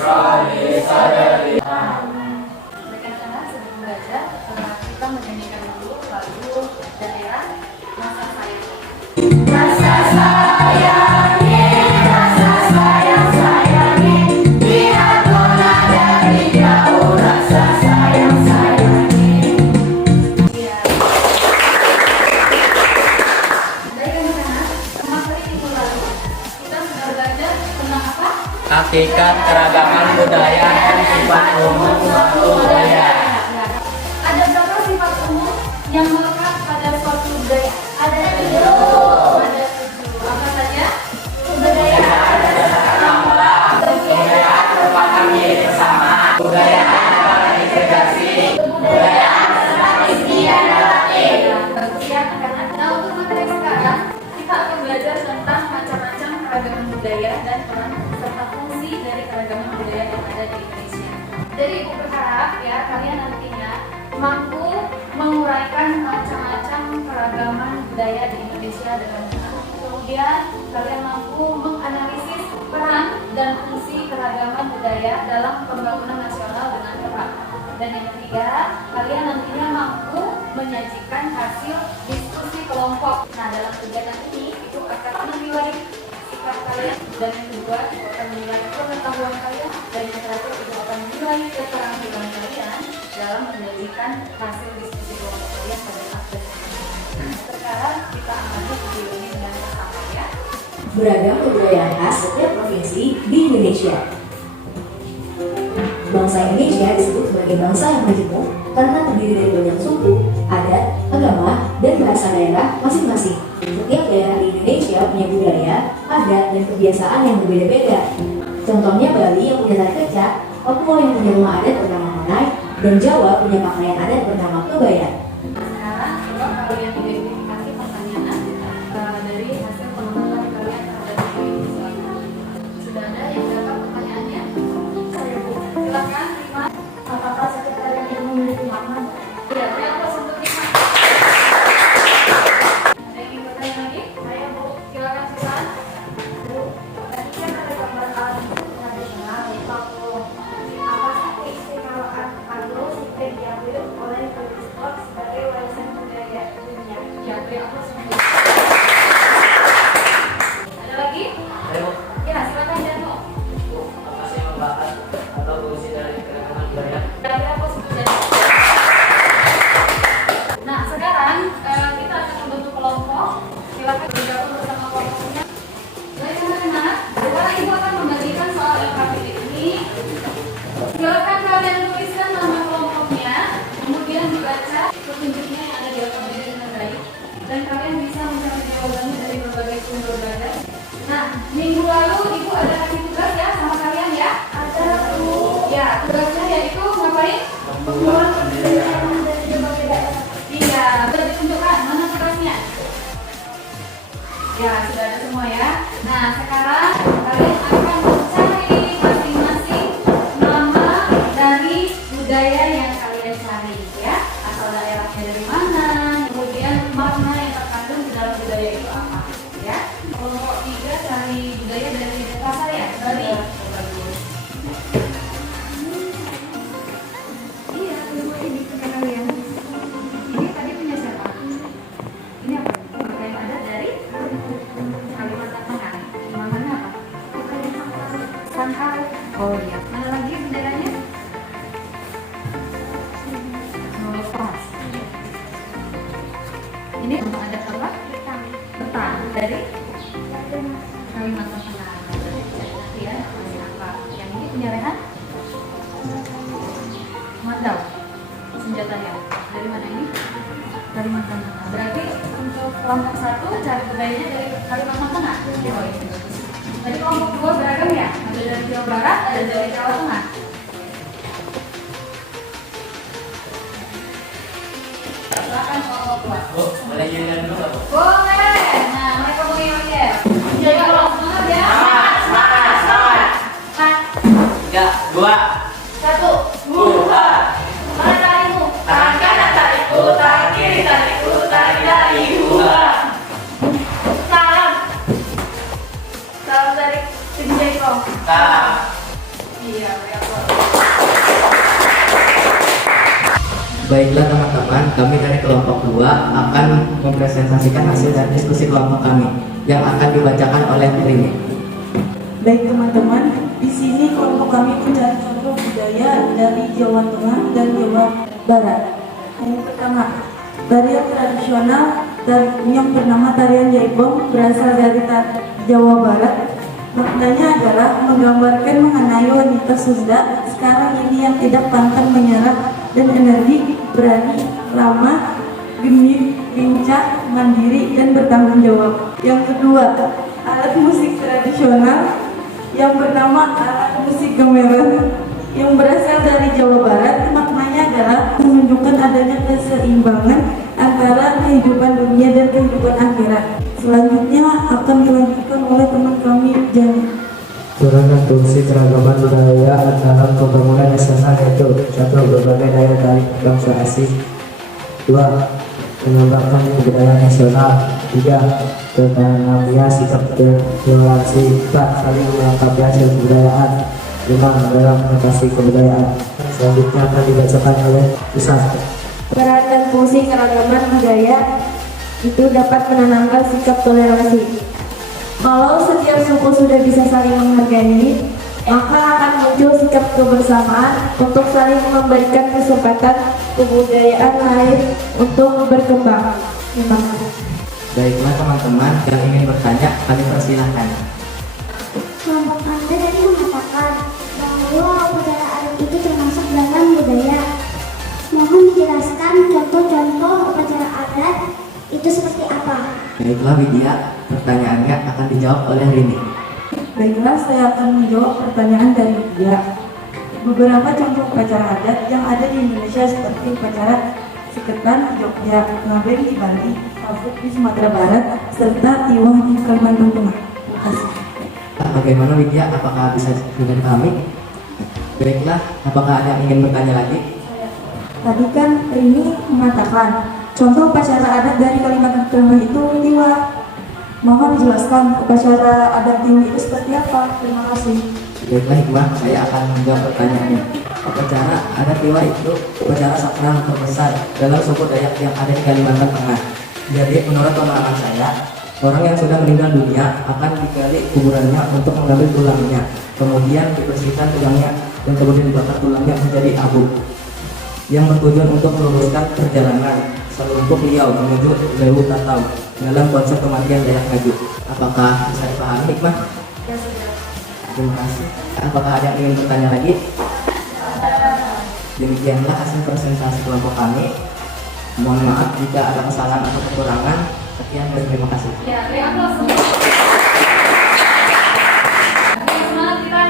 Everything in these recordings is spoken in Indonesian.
Rekan-rekan sebelum belajar, kita menyanyikan dulu lagu daerah Rasa Sayang. Rasa sayangnya, rasa sayang-sayangnya, lihat bola dari jauh, rasa sayang-sayangnya. Iya. Baik anak-anak, materi minggu lalu kita sudah belajar tentang apa? Hakikat keragaman budaya dan sifat umum suatu budaya. Ada berapa sifat umum yang melekat pada suatu budaya? Ada 7. Ada 7. Apa saja? Budaya Budaya merupakan milik bersama. Budaya adalah integrasi. Budaya adalah istilah relatif. bagus ya anak-anak. Nah, untuk materi sekarang kita akan belajar tentang macam-macam keragaman budaya dan peran serta fungsi dari keragaman budaya yang ada di Indonesia. Jadi Ibu berharap ya kalian nantinya mampu menguraikan macam-macam keragaman budaya di Indonesia dengan benar. Kemudian kalian mampu menganalisis peran dan fungsi keragaman budaya dalam pembangunan nasional dengan tepat. Dan yang ketiga, kalian nantinya mampu menyajikan hasil diskusi kelompok. Nah, dalam kegiatan ini itu akan menilai sikap kalian, dan yang kedua itu akan menilai pengetahuan kalian, dan yang terakhir itu akan menilai keterampilan kalian dalam menyajikan hasil diskusi kelompok kalian pada saat bertemu. Sekarang kita amati video ini dengan bersama ya. Beragam kebudayaan khas setiap provinsi di Indonesia. Bangsa Indonesia disebut sebagai bangsa yang majemuk karena terdiri dari banyak suku, adat, agama, dan bahasa daerah masing-masing. Setiap daerah di Indonesia punya budaya, adat, dan kebiasaan yang berbeda-beda. Contohnya Bali yang punya tari kecak, Papua yang punya rumah adat bernama Manai, dan Jawa punya pakaian adat bernama kebaya. Sekarang coba kalian identifikasi pertanyaan dari hasil pengamatan kalian terhadap video ini. Sudah ada yang dapat pertanyaannya? Saya Bu. Silakan terima. Apakah setiap kalian itu memiliki makna? Iya, saya akan untuk terima. Ada yang ingin bertanya lagi? Saya Bu. Silakan silakan. Bu, tadi kan ada gambar alat musik tradisional yaitu paku. Apa sih keistimewaan paku yang diambil oleh Sport sebagai warisan budaya dunia? Ya, beri aplaus untuk. Ada lagi? Ayo, Ya, silakan Janu. Bu, apa sih manfaat atau fungsi dari keragaman budaya? Beri aplaus untuk Janu. Nah, sekarang kita akan membentuk kelompok. Silakan bergabung bersama kelompoknya. Baik anak-anak, sekarang Ibu akan membagikan soal LKPD ini. Silakan kalian tuliskan nama kelompoknya, kemudian dibaca petunjuknya yang ada di LKPD dengan baik, dan kalian bisa mencari jawabannya dari berbagai sumber belajar. Nah, minggu lalu Ibu ada kasih tugas ya sama kalian ya? Ada Bu. Ya, tugasnya yaitu ngapain? Membuat kebiasaan dari berbagai daerah. Iya, sudah ditunjukkan mana tugasnya? Ya, sudah ada semua ya. Nah, sekarang kalian akan mencari masing-masing nama dari budaya yang kalian cari ya. Asal daerahnya dari mana, kemudian makna yang terkandung di dalam budaya itu apa ya. Kelompok 3 cari budaya dari Denpasar ya, Bali. Bagus. Iya, semua ini punya kalian. Ini tadi punya siapa? Ini apa? Budaya yang ada dari Kalimantan Tengah. Namanya apa? Sangkar. Oh iya. Mana lagi benderanya? Pas. Ini untuk adat apa? Betang. Dari Kalimantan Tengah. Nanti ya, masih apa? Yang ini punya Rehan? Mandau. Senjatanya. Dari mana ini? Kalimantan Tengah. Berarti untuk kelompok 1 cari budayanya dari Kalimantan Tengah. Oh iya. Tadi kelompok 2 beragam ya? Ada dari Jawa Barat, ada dari Jawa Tengah. Silakan kelompok 2. Bu, boleh nyanyian dulu nggak, Bu? Boleh. Nah, mereka mau nyanyi. Jadi kalau semangat ya. Semangat, semangat. 3, 2, 1. bubar. Mana tarimu? Tangan kanan tariku, tangan kiri tariku, tarik dari dua. Salam. Salam dari Tim Jaikong. Salam. Iya. Iya, betul. Baiklah teman-teman, kami dari kelompok 2 akan mempresentasikan hasil dari diskusi kelompok kami yang akan dibacakan oleh Rini. Baik teman-teman, di sini kelompok kami mencari contoh budaya dari Jawa Tengah dan Jawa Barat. Yang pertama, tarian tradisional yang bernama tarian jaibong berasal dari Jawa Barat. Maknanya adalah menggambarkan mengenai wanita Sunda sekarang ini yang tidak pantang menyerah dan energi, berani, ramah, genit, lincah, mandiri, dan bertanggung jawab. Yang kedua, alat musik tradisional yang bernama alat musik gamelan yang berasal dari Jawa Barat. Maknanya adalah menunjukkan adanya keseimbangan antara kehidupan dunia dan kehidupan akhirat. Selanjutnya akan dilanjutkan oleh teman kami, Jani. Suratan fungsi keragaman budaya dalam pembangunan nasional yaitu 1. Berbagai daya tarik bangsa asing. 2. Mengembangkan kebudayaan nasional. 3. Tertanamnya sikap toleransi. 4. Saling melengkapi hasil kebudayaan. 5. Dalam mengatasi kebudayaan. Selanjutnya akan dibacakan oleh Ustaz. Peran dan fungsi keragaman budaya itu dapat menanamkan sikap toleransi. Kalau setiap suku sudah bisa saling menghargai, maka akan muncul sikap kebersamaan untuk saling memberikan kesempatan kebudayaan lain untuk berkembang. Terima kasih. Baiklah teman-teman, yang ingin bertanya kami persilahkan. Kelompok Anda tadi mengatakan bahwa upacara adat itu termasuk dalam budaya. Mohon dijelaskan contoh-contoh upacara adat itu seperti apa? Baiklah Widya, pertanyaannya akan dijawab oleh Rini. Baiklah, saya akan menjawab pertanyaan dari dia. Beberapa contoh upacara adat yang ada di Indonesia seperti upacara Siketan di Jogja, Ngaben di Bali, Tafuk di Sumatera Barat, serta Tiwah di Kalimantan Tengah. Terima kasih. Bagaimana Widya, apakah bisa dengan kami? Baiklah, apakah ada yang ingin bertanya lagi? Tadi kan Rini mengatakan contoh upacara adat dari Kalimantan Tengah itu Tiwah. Mohon jelaskan upacara adat Tiwah itu seperti apa? Terima kasih. Baiklah Hikmah, saya akan menjawab pertanyaannya. Upacara adat Tiwah itu upacara sakral terbesar dalam suku Dayak yang ada di Kalimantan Tengah. Jadi menurut pemahaman saya, orang yang sudah meninggal dunia akan digali kuburannya untuk mengambil tulangnya, kemudian dibersihkan tulangnya dan kemudian dibakar tulangnya menjadi abu, yang bertujuan untuk meluruskan perjalanan selumpuk beliau menuju Lewu Tatau dalam konsep kematian Dayak Ngaju. Apakah bisa dipahami Hikmah? Ya sudah. Terima kasih. Apakah ada yang ingin bertanya lagi? Demikianlah hasil presentasi kelompok kami. Mohon maaf jika ada kesalahan atau kekurangan. Sekian dan terima kasih. Ya, beri aplaus semua. Oke, semangat kita.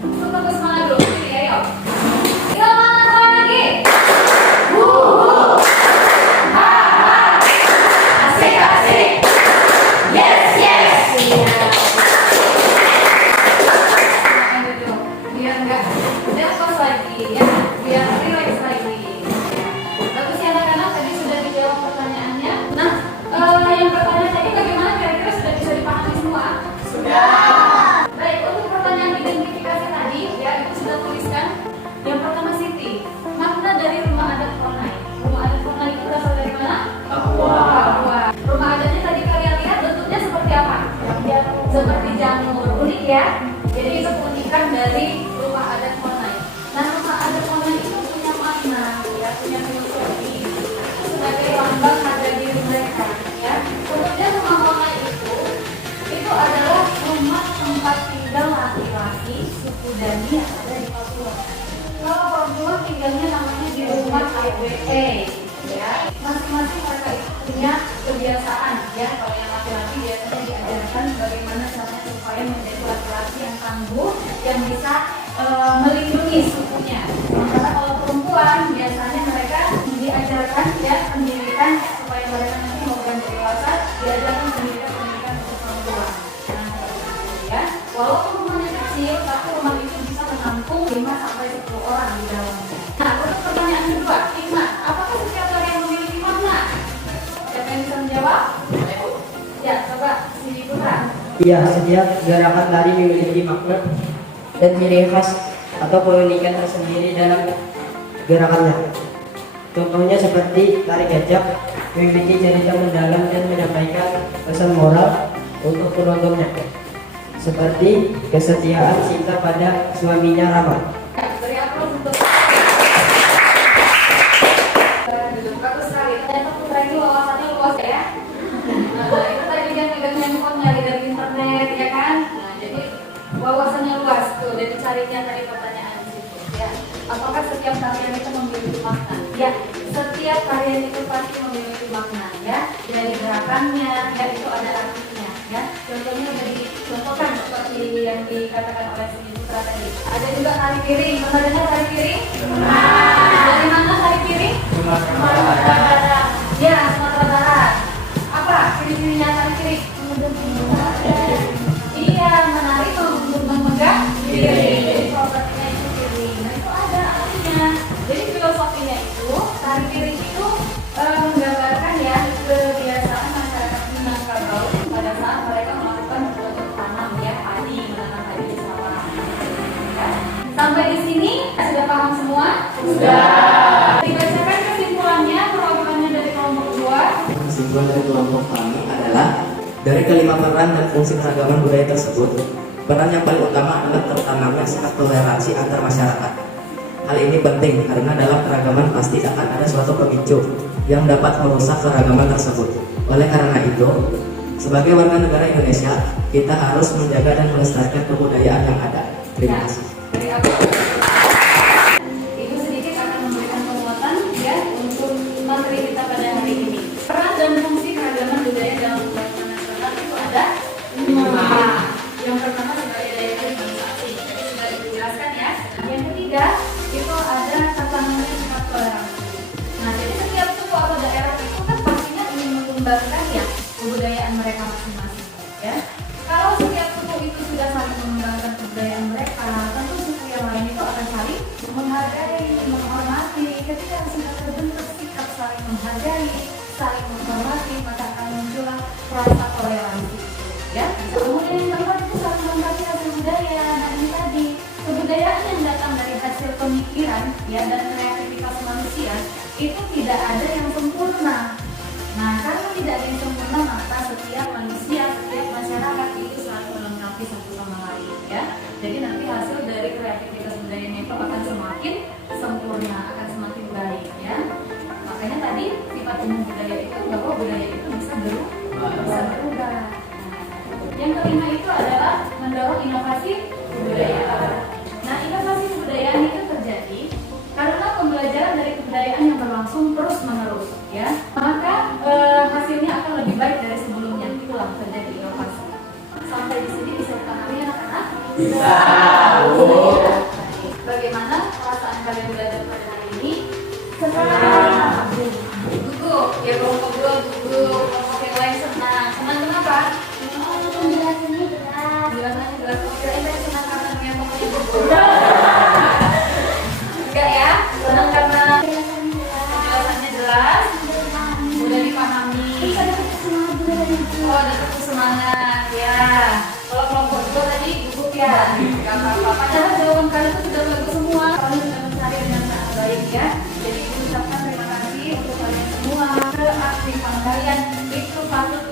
Tunggu semangat dulu. Ya, yuk. Semangat lagi. Asik, asik. Yes, yes. Silakan duduk. Biar enggak nervous lagi, ya. Biar relax lagi. Bagus ya anak-anak, tadi sudah dijawab pertanyaannya. Nah, yang pertanyaan tadi bagaimana, kira-kira sudah bisa dipahami semua? Sudah. Baik, untuk pertanyaan identifikasi tadi, ya Ibu sudah tuliskan. Yang pertama Siti, makna dari rumah adat Konai. Rumah adat Konai itu berasal dari mana? Papua. Rumah adatnya tadi kalian lihat bentuknya seperti apa? Seperti jamur. Unik ya? Jadi itu keunikan dari rumah adat Konai. Nah, rumah adat Konai itu punya makna, ya, punya filosofi. Itu sebagai lambang harga diri mereka, ya. Kemudian rumah Konai itu adalah rumah tempat tinggal laki-laki suku Dani yang ada di Papua. Kalau perempuan tinggalnya namanya di rumah ABE, ya. Masing-masing mereka itu punya kebiasaan, ya. Kalau yang laki-laki biasanya diajarkan bagaimana caranya supaya menjadi laki-laki yang tangguh, yang bisa melindungi sukunya. Sementara kalau perempuan biasanya mereka diajarkan, ya, pendidikan supaya mereka nanti mau beranjak dewasa, diajarkan pendidikan untuk perempuan. Nah, seperti itu, ya. Walaupun rumahnya kecil, tapi rumah itu bisa menampung 5-10 orang di dalamnya. Nah, untuk pertanyaan kedua, Hikmah, apakah setiap tarian memiliki makna? Siapa yang bisa menjawab? Ya, coba Sidi Putra. Iya, setiap gerakan tari memiliki makna dan ciri khas atau keunikan tersendiri dalam gerakannya. Contohnya seperti tari gajah, memiliki cerita mendalam dan menyampaikan pesan moral untuk penontonnya, seperti kesetiaan Sinta pada suaminya Rama. Beri aplaus untuk bagus sekali. Ternyata Putra ini wawasannya luas ya. Nah, itu tadi dia megang handphone nyari dari internet ya kan. Nah, jadi wawasannya luas tuh. Jadi carinya tadi pertanyaan di situ ya. Apakah setiap tarian itu memiliki makna? Ya, setiap tarian itu pasti memiliki makna ya. Dari gerakannya ya itu ada artinya ya. Contohnya sudah dicontohkan seperti yang dikatakan oleh Sri Putra tadi. Ada juga tari piring. Pernah dengar tari piring? Dari mana tari piring? Sumatera Barat. Ya, Sumatera Barat. Apa ciri-cirinya tari piring? Iya, menari memegang piring. Propertinya itu piring. Nah, itu ada artinya. Jadi filosofinya itu tari piring itu menggambarkan ya kebiasaan masyarakat Minangkabau pada saat mereka melakukan bercocok tanam ya padi, menanam padi di sawah. Ya. Sampai di sini sudah paham semua? Sudah. Dibacakan kesimpulannya, perwakilannya dari kelompok 2. Kesimpulan dari kelompok kami adalah dari kelima peran dan fungsi keragaman budaya tersebut, peran yang paling utama adalah tertanamnya sikap toleransi antar masyarakat. Hal ini penting karena dalam keragaman pasti akan ada suatu pemicu yang dapat merusak keragaman tersebut. Oleh karena itu, sebagai warga negara Indonesia, kita harus menjaga dan melestarikan kebudayaan yang ada. Terima kasih. Ibu sedikit akan memberikan penguatan ya untuk materi kita pada hari ini. Peran dan fungsi keragaman budaya dalam pembangunan nasional itu ada 5. Yang pertama sebagai daya tarik bangsa asing, tadi sudah dijelaskan ya. Yang ketiga itu ada tertanamnya sikap toleransi. Nah, jadi setiap suku atau daerah itu kan pastinya ingin mengembangkan ya kebudayaan mereka masing-masing ya. Kalau setiap suku itu sudah saling mengembangkan kebudayaan mereka, tentu suku yang lain itu akan saling menghargai, menghormati. Ketika sudah terbentuk sikap saling menghargai, saling menghormati, maka akan muncullah rasa toleransi ya. Kemudian yang keempat itu saling menghargai hasil budaya. Nah, ini tadi kebudayaan yang datang dari hasil pemikiran ya dan kreativitas manusia itu tidak ada yang sempurna. Nah, karena tidak ada yang sempurna, maka setiap manusia, setiap masyarakat itu selalu melengkapi satu sama lain ya. Jadi nanti hasil dari kreativitas budayanya itu akan semakin sempurna, akan semakin baik ya. Makanya tadi sifat umum budaya itu bahwa budaya itu bisa berubah. Yang kelima itu adalah mendorong inovasi kebudayaan. Nah, inovasi kebudayaan itu terjadi karena pembelajaran dari kebudayaan yang berlangsung terus-menerus ya. Maka hasilnya akan lebih baik dari sebelumnya. Itulah terjadi inovasi. Sampai di sini bisa dipahami anak-anak? Bisa. Bagaimana perasaan kalian belajar pada hari ini? Senang. Gugup. Ya kelompok 2 gugup, kelompok yang lain senang. Senang kenapa? Penjelasannya jelas. Penjelasannya jelas. Kirain tadi senang karena yang pokoknya gugup. Enggak ya? Senang karena penjelasannya jelas, mudah dipahami. Oh, ada tepuk semangat ya. Kalau kelompok 2 tadi gugup ya. Gak apa-apa. Padahal jawaban kalian itu sudah bagus semua. Kalian sudah mencari dengan sangat baik ya. Jadi ucapkan terima kasih untuk kalian semua. Keaktifan kalian itu patut